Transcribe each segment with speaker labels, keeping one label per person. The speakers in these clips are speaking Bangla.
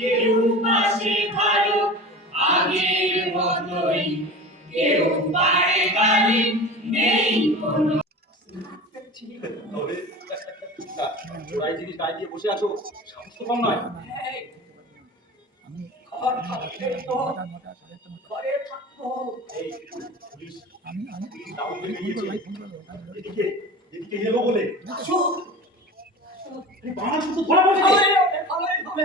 Speaker 1: কেউ পাশে ভালো আগের মতোই। কেউ পারে গালি নেই কোনো।
Speaker 2: জিনিস দিয়ে বসে আছো। সাহস কম নয়। হয়ে
Speaker 3: বলি,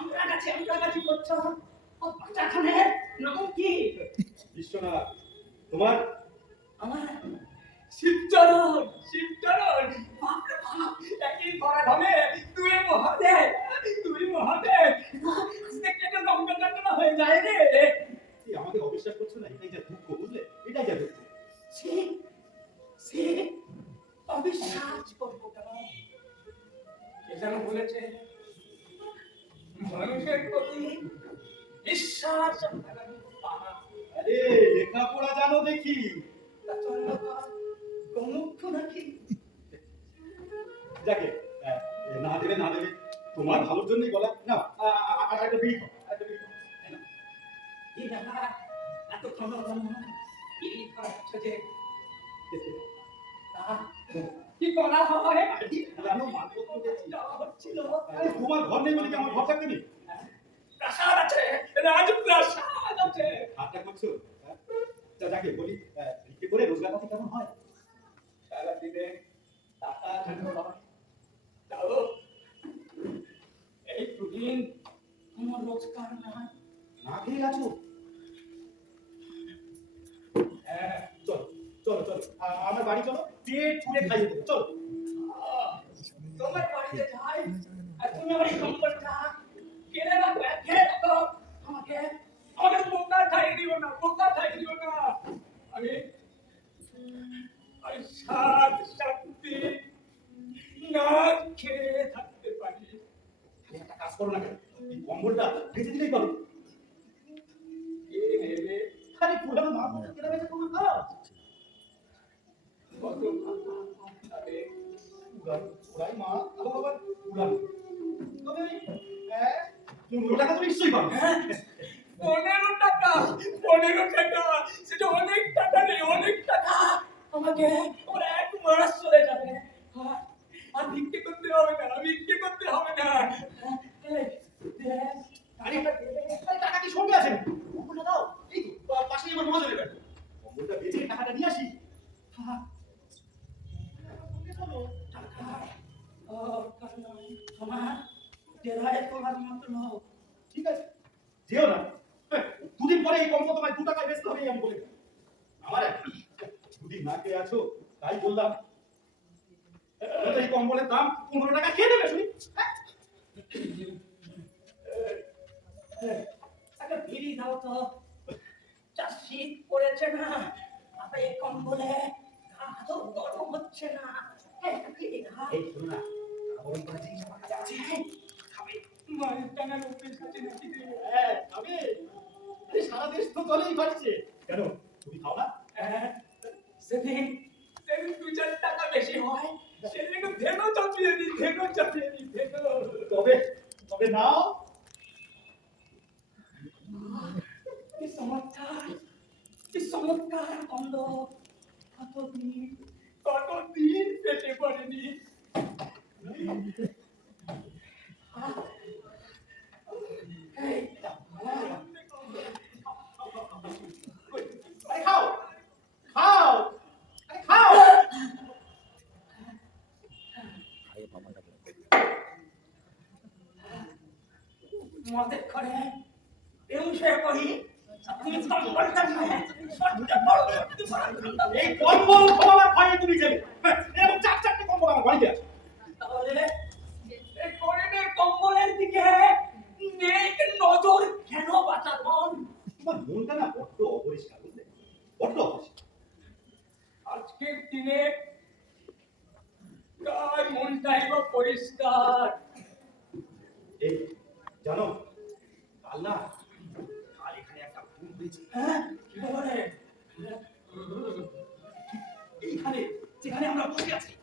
Speaker 2: আমরা কাছে
Speaker 4: আমরা কাছে করছ। বাচ্চাখানের নাম কি?
Speaker 2: বিশ্বনাথ তোমার?
Speaker 4: আমার শিবচরণ শিবচরণ। একই ধরা ধরে তুই মহাদেব তুই মহাদেব। আজকে কেটে লম্বা কাটনা হয়ে যায় রে।
Speaker 2: এই আমাকে অবিশ্বাস করছ না? এটাই যা দুঃখ বুঝলে? এটাই যা দুঃখ।
Speaker 4: সে সে অবিশ্বাস করব কেন? কে যেন বলেছে মানুষের প্রতি বিশ্বাস।
Speaker 2: আরে লেখাপড়া জানো দেখি
Speaker 4: তো, নাকি
Speaker 2: যাকে আহ, না দেবে না দেবে তোমার ভালোর জন্যই বলা না আর একটা বিড়ি বিড়ি। এই।
Speaker 4: এই এত ক্ষণ এই করাচ্ছ যে তা কি করা হয়?
Speaker 2: জানো।
Speaker 4: হচ্ছিল
Speaker 2: তোমার ঘর নেই বলে কি আমার ঘর থাকতে নেই
Speaker 4: প্রাসাদ আছে রাজপ্রাসাদ আছে।
Speaker 2: হাতটা করছ? যাকে বলি করে কেমন হয়?
Speaker 4: সারাদিনে টাকা কেন এই দুদিন আমার রোজগার নাই।
Speaker 2: না খেয়ে আছো
Speaker 4: হ্যাঁ।
Speaker 2: চলো চলো চলো। আ- আমার বাড়ি চলো। পেট পুড়ে খাইয়ে দেবো।
Speaker 4: তোমার বাড়িতে যাই আর তুমি আমার এই সম্পদটা কেড়ে রাখো কেড়ে রাখো আমাকে আমাকে বোকা খাইয়ে দিও না বোকা খাইয়ে দিও না। আমি আমি সাত শান্তি না খেয়ে থাকতে পারি।
Speaker 2: একটা কাজ করো না কেন? কম্বলটা বেঁচে দিলেই পারো উড়ান মা আবার আবার উড়ান তবে পনেরো টাকা তো নিশ্চয়ই
Speaker 4: হ্যাঁ পনেরো টাকা পনেরো টাকা, সেটা অনেক টাকা নেই, অনেক টাকা। আমাকে আমার এক মাস চলে যাবে আর আর ভিক্ষে করতে হবে না ভিক্ষে করতে হবে না এই, দে,
Speaker 2: আরে
Speaker 4: টাকাটা দে।
Speaker 2: আরে টাকা কি সঙ্গে আছে কম্বলটা দাও এই তো পা- পাশেই আমার মহাজনের বাড়ি কম্বলটা বেচে টাকাটা নিয়ে আসি
Speaker 4: টাকা, টাকা, ও, টাকা নয়। আমার জেলায় তোলার মতো লোক।
Speaker 2: ঠিক আছে যেও না হ্যাঁ, দুদিন পরে এই কম্বল তোমায় দু টাকায় বেচতে হবে আমি বলে দিলাম। আমার এক দুদিন না খেয়ে আছো তাই বললাম নয়তো এই কম্বলের দাম পনেরো টাকা খেয়ে নেবে শুনি হ্যাঁ?
Speaker 4: একটা বিড়ি দাও তো যা শীত না? এই কম্বলে তো গরম হচ্ছে না। এই দাও
Speaker 2: এই শোনো গরম করা খাবে।
Speaker 4: মায়ের নাকি
Speaker 2: হ্যাঁ খাবে। আরে সারা দেশ তো চলেই পারছে কেন? তুমি খাও না?
Speaker 4: হ্যাঁ, সেদিন সেদিন দু চার টাকা বেশি হয়। সেদিন একটু ভেনো চাপিয়ে দিই ভেনো চাপিয়ে দিই
Speaker 2: তবে তবে নাও।
Speaker 4: কি চমৎকার কি চমৎকার গন্ধ কতদিন? কতদিন পেটে পড়েনি মদের করে। এমসে করি তুমি কম্বলটা নিয়ে।
Speaker 2: এই কর্ম খাওয়ার ভয়ে তুমি গেলে হ্যাঁ, এরকম চার চারটে কম্বল আমার বাড়িতে আছে
Speaker 4: তাহলে এই করিমের কম্বলের দিকে নেক নজর কেন বাড়ি
Speaker 2: আল্লাহ কাল এখানে একটা খুন হয়েছে
Speaker 4: হ্যাঁ কি ব্যাপারে
Speaker 2: এইখানে যেখানে আমরা বসে আছি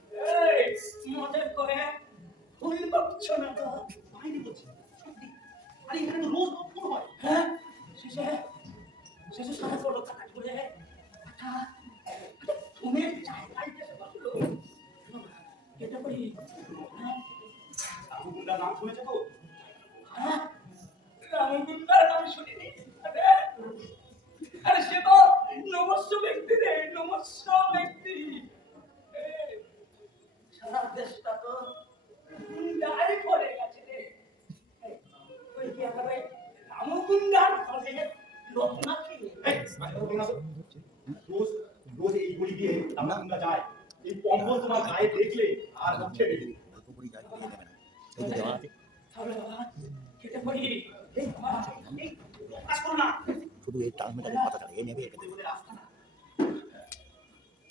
Speaker 2: দিয়ে আমরা যায় এই কম্বল তোমার গায়ে দেখলে আর উঠে
Speaker 3: এই কথা এ নেবে দেবে।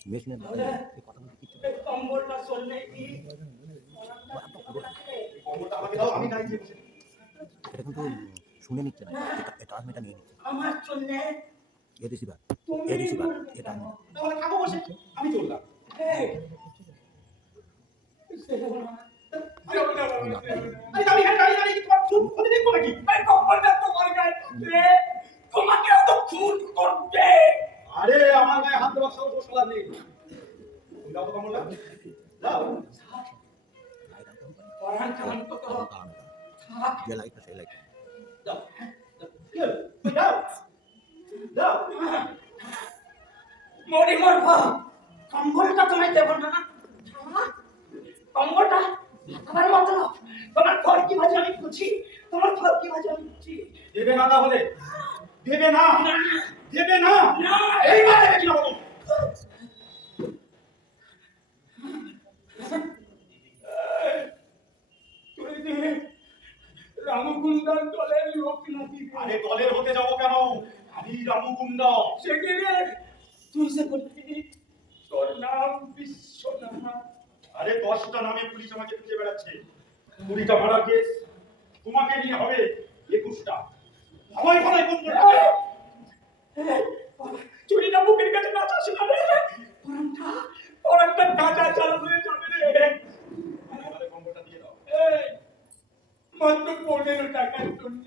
Speaker 3: মেশিনের
Speaker 4: কম্বলটা চললে কি
Speaker 2: কম্বলটা আমাকে দাও আমি।
Speaker 3: এটা কিন্তু শুনে নিচ্ছে না। এটা ট্রান্সমিটার নিয়ে নিচ্ছে।
Speaker 4: আমার চললে
Speaker 3: এ রিসিভার
Speaker 4: তুমি
Speaker 3: এ রিসিভার
Speaker 4: বলবে
Speaker 3: এটা
Speaker 4: কেন?
Speaker 2: তাহলে থাকো বসে আমি চললাম। আরে আমি আমার গায়ে হাত দেওয়ার সাহস সবার নেই। দাও তো কম্বলটা দাও।
Speaker 4: পরাণ টান তো থাক।
Speaker 3: যে লাইটটা সেই লাইট
Speaker 2: দাও দাও। কি হলো? তুমি দাও দাও
Speaker 4: মরি মরব। কম্বলটা তোমায় দেবো না? কম্বলটা তোমার মতলব তোমার ঘর কি ভাজে আমি বুঝি? তোমার ঘর কি ভাজে আমি বুঝি?
Speaker 2: দেবে না তাহলে। দেবে না। দেবে না। এইবার দেবে কিনা বলো
Speaker 4: তুই দলের লোক নাকি
Speaker 2: আরে দলের হতে যাব কেন? আমি রামু গুন্ডা
Speaker 4: সেখানে তুই সে বলবি তোর নাম বিশ্বনাথ
Speaker 2: আরে দশটা নামে পুলিশ আমাকে খুঁজে বেড়াচ্ছে। কুড়িটা মারা কেস। তোমাকে নিয়ে হবে একুশটা। আমায় ফলাই কোন
Speaker 4: চুরিটা বুকের কাছে নাচাস না রে। পরানটা পরানটা কাঁচা চালু হয়ে যাবে রে। মাত্র পনেরো টাকার জন্য।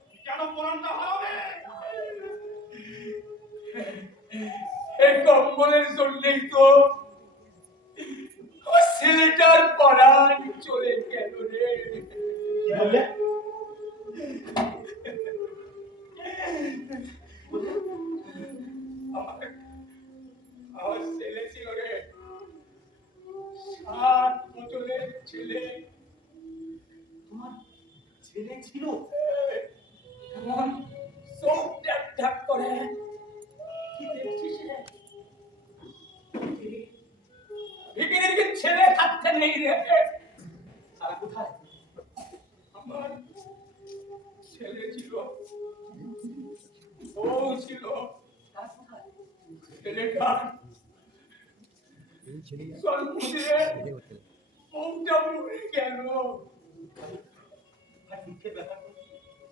Speaker 2: কেন কোরআনটা হারাবে?
Speaker 4: এই কম্বলের জন্যই তো ছেলেটার পড়ান চলে গেল রে। আমার আমার ছেলে ছিল রে। সাত বছরের ছেলে।
Speaker 2: তোমার ছেলে ছিল?
Speaker 4: এমন চোখ ছেলে থাকতে নেই ছেলে ছিল। ও ছিল। ছেলেটা মরে গেল।
Speaker 2: আর দুঃখের ব্যাপার তো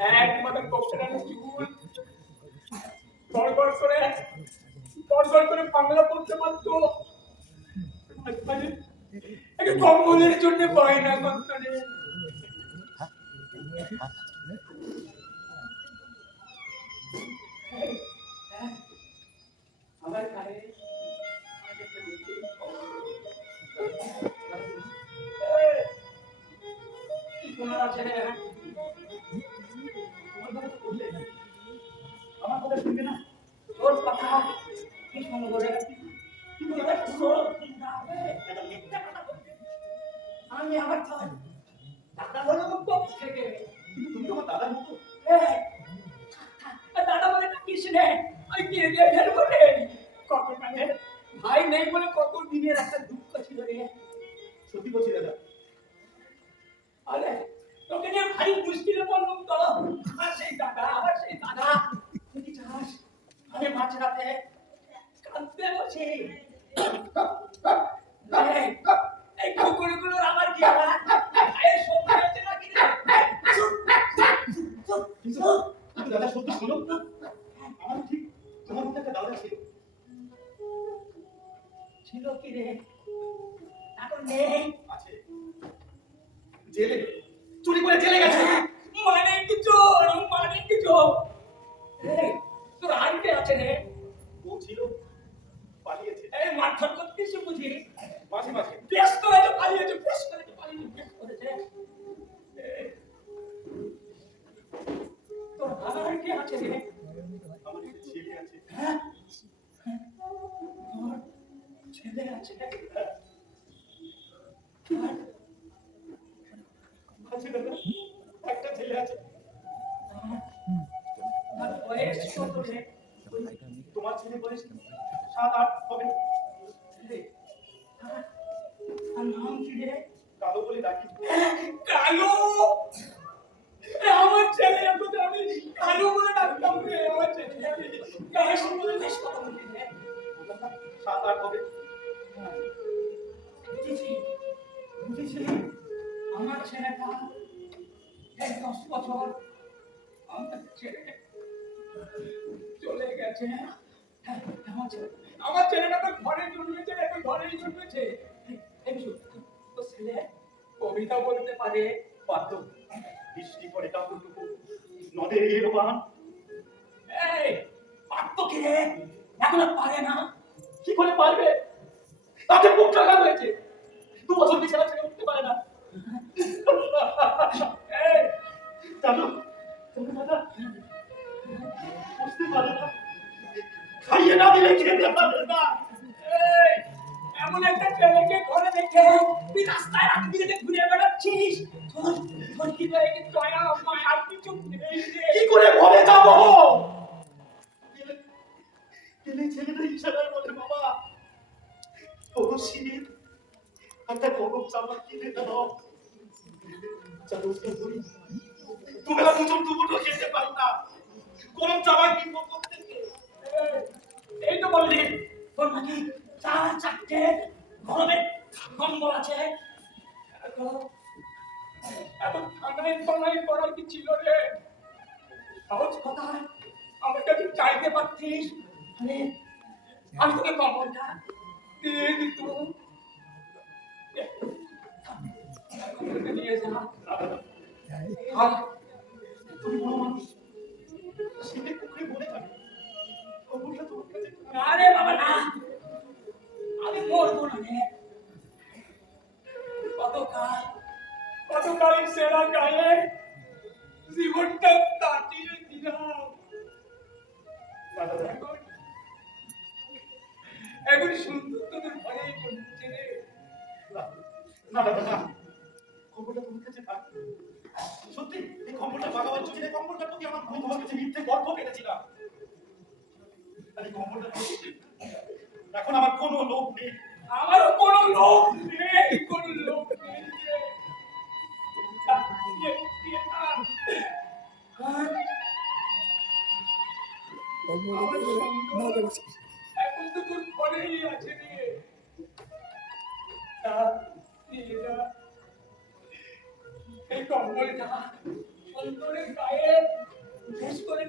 Speaker 4: এক মাথা কোপড়ানো চুল গড়গড় করে গড়গড় করে বাংলা পড়তে পারতো? একটা কম্বলের জন্য বায়না করতো মাঝরাতে কাঁদতে বসি হ্যাঁ
Speaker 2: ছেলে আছে। তোমার ছেলে বয়স সাত আট হবে
Speaker 4: নাম কি রে
Speaker 2: কালো বলে ডাকি
Speaker 4: কালো আমার ছেলে এত আমি কালো আমার ছেলে আমি আমার ছেলেটা এই দশ বছর আমার ছেলে চলে গেছে। হ্যাঁ, আমার ছেলে আমার ছেলেটা তো ঘরে জন্মেছে রে, তো ঘরেই জন্মেছে। কবিতা বলতে পারে
Speaker 2: পারত বৃষ্টি পড়ে টাপুর টুকু নদের এলো বান
Speaker 4: এই পারত কি রে? এখনও পারে না।
Speaker 2: কি করে পারবে? তাতে মুখ টাকা হয়েছে। দু বছর বিছানা ছেড়ে উঠতে পারে না। জানো বুঝতে পারে না। খাইয়ে না দিলে খেতে পারে না
Speaker 4: এই, এমন একটা ছেলেকে ঘরে রেখে তুই রাস্তায় রাত্রিতে ঘুরে বেড়াচ্ছিস? তোর তোর কি দয়া মায়া কিছু
Speaker 2: কি করে ঘরে যাব? ছেলেটা ইশারায় বলে বাবা। কোনো শিবির একটা গরম চাপা কিনে দাও। চাদর তো ধরি। দুবেলা দুজন খেতে পারি না। গরম চাপা কিনবো কোথেকে
Speaker 4: এই তো বললি। তোর নাকি। চার চারটে গরমের কম্বল আছে। এত ঠান্ডায় তলায় করার কি ছিল রে? সহজ কথা আমার কাছে চাইতে পারতিস? আরে, আমি তোকে কম্বলটা দিয়ে দিত। নিয়ে যা। আর
Speaker 2: তুমি বড় মানুষ। শীতে কুকুরে বলে থাকে
Speaker 4: ঘরেই আছে নিয়ে এই কম্বলটা সুন্দরের গায়ে বেশ করে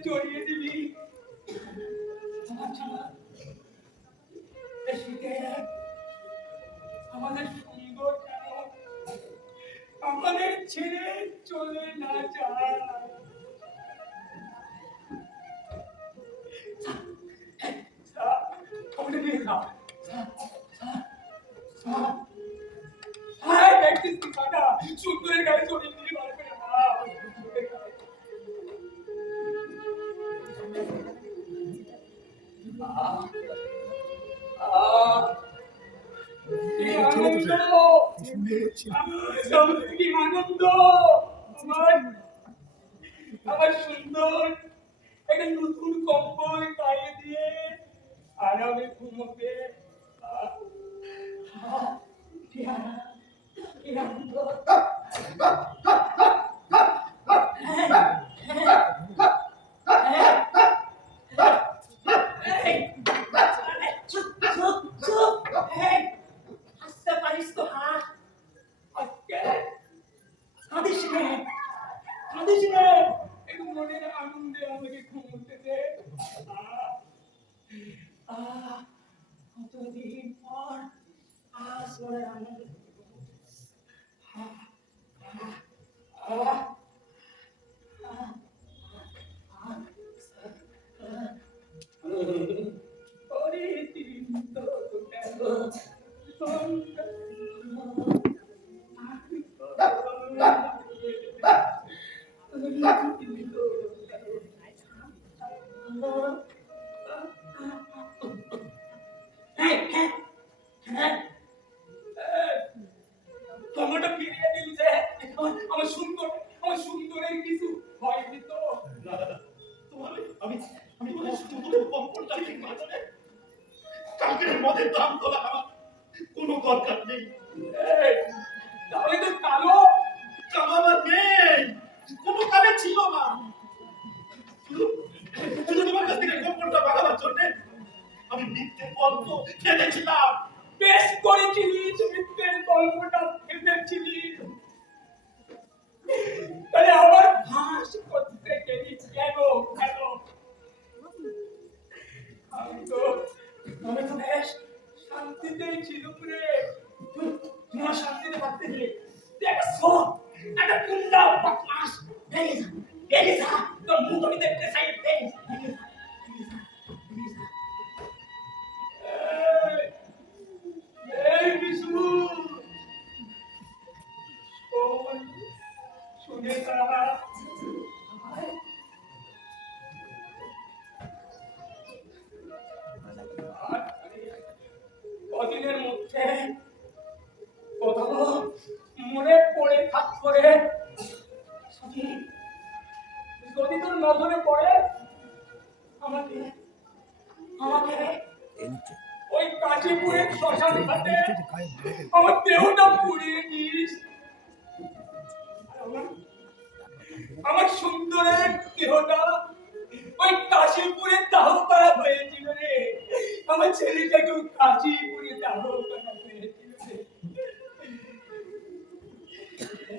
Speaker 4: দিবি। আমাদের সুন্দর যেন আমাদের ছেড়ে চলে না যায়। সুন্দরের গায়ে জড়িয়ে দিবি পারবে না। আনন্দ! আমার! আমার সুন্দর একটা নতুন কম্বল গায়ে দিয়ে আরামে Yeah. আজ মনের
Speaker 2: কোনো দরকার নেই।
Speaker 4: তাহলে তো কালো
Speaker 2: আমার নেই। কোনো কালে ছিল না। শুধু তোমার কাছ থেকে কম্বলটা বাগাবার জন্য আমি মিথ্যে গল্প খেলেছিলাম।
Speaker 4: বেশ করেছিলিস মিথ্যের গল্পটা ফেলেছিলিস তাহলে আবার ফাঁস করতে গেলি কেন? কেন? আমি তো আমি তো বেশ শান্তিতেই ছিলুম রে তোমার শান্তিতে থাকতে গেলে। একটা সব একটা কুন্ডা বদমাস বেরিয়ে যা বেরিয়ে যা। তোর মুখ আমি দেখতে চাই বেরিয়ে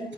Speaker 4: এই,